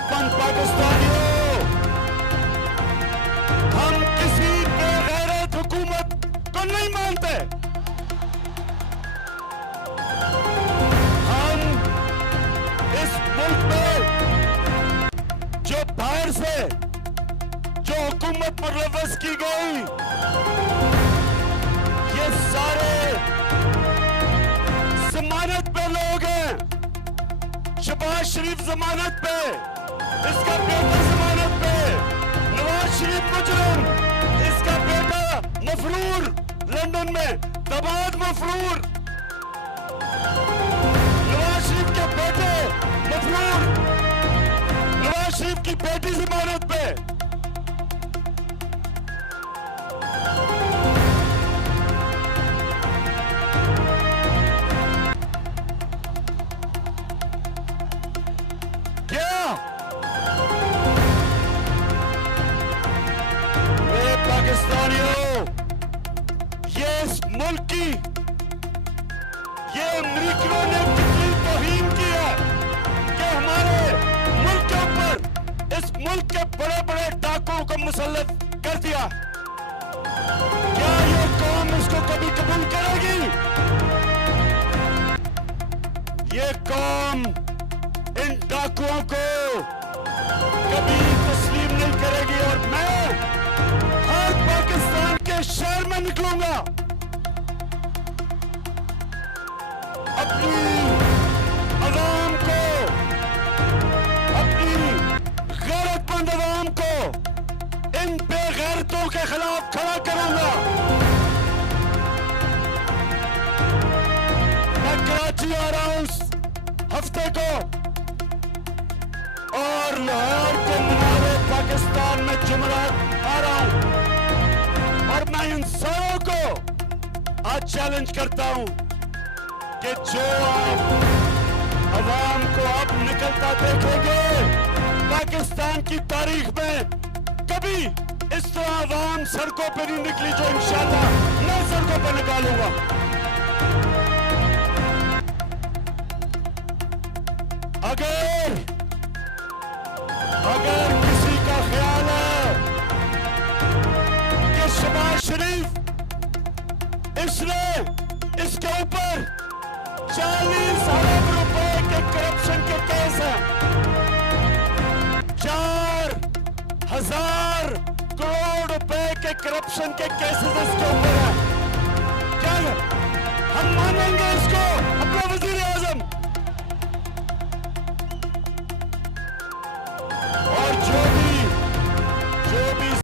गैरतमंद पाकिस्तानियों, हम किसी बेगैरत हुकूमत को नहीं मानते। हम इस मुल्क में जो बाहर से जो हुकूमत मुलव्वस की गई, ये सारे जमानत पे लोग हैं। शहबाज शरीफ जमानत पे, इसका बेटा जमानत पे, नवाज शरीफ मुजरिम, इसका बेटा मफरूर लंदन में, दमाद मफरूर, नवाज शरीफ के बेटे मफरूर, नवाज शरीफ की बेटी जमानत पे। पाकिस्तानियों, ये इस मुल्क की, ये अमरीकियों ने कितनी तौहीन की है कि हमारे मुल्क के ऊपर इस मुल्क के बड़े बड़े डाकुओं को मुसल्लत कर दिया। क्या ये कौम इसको कभी कबूल करेगी? ये कौम इन डाकुओं को कभी तस्लीम नहीं करेगी। और मैं हर पाकिस्तान के शहर में निकलूंगा, अपनी अवाम को, अपनी गैरतमंद अवाम को इन बेगैरतों के खिलाफ खड़ा करूंगा। मैं कराची आ रहा हूं इस हफ्ते को, और लाहौर के मुनारे पाकिस्तान में जुमेरात आ रहा हूं। और मैं इन सारों को आज चैलेंज करता हूं कि जो आप अवाम को अब निकलता देखेंगे पाकिस्तान की तारीख में, कभी इस तरह अवाम सड़कों पर नहीं निकली जो इंशाल्लाह मैं सड़कों पर निकालूंगा। अगर किसी का ख्याल है कि शहबाज शरीफ, इसने इसके ऊपर 40 अरब रुपए के करप्शन के केस हैं, 4,000 करोड़ रुपए के करप्शन के केसेस इसके ऊपर हैं, क्या हम मानेंगे इसको अपना वजीर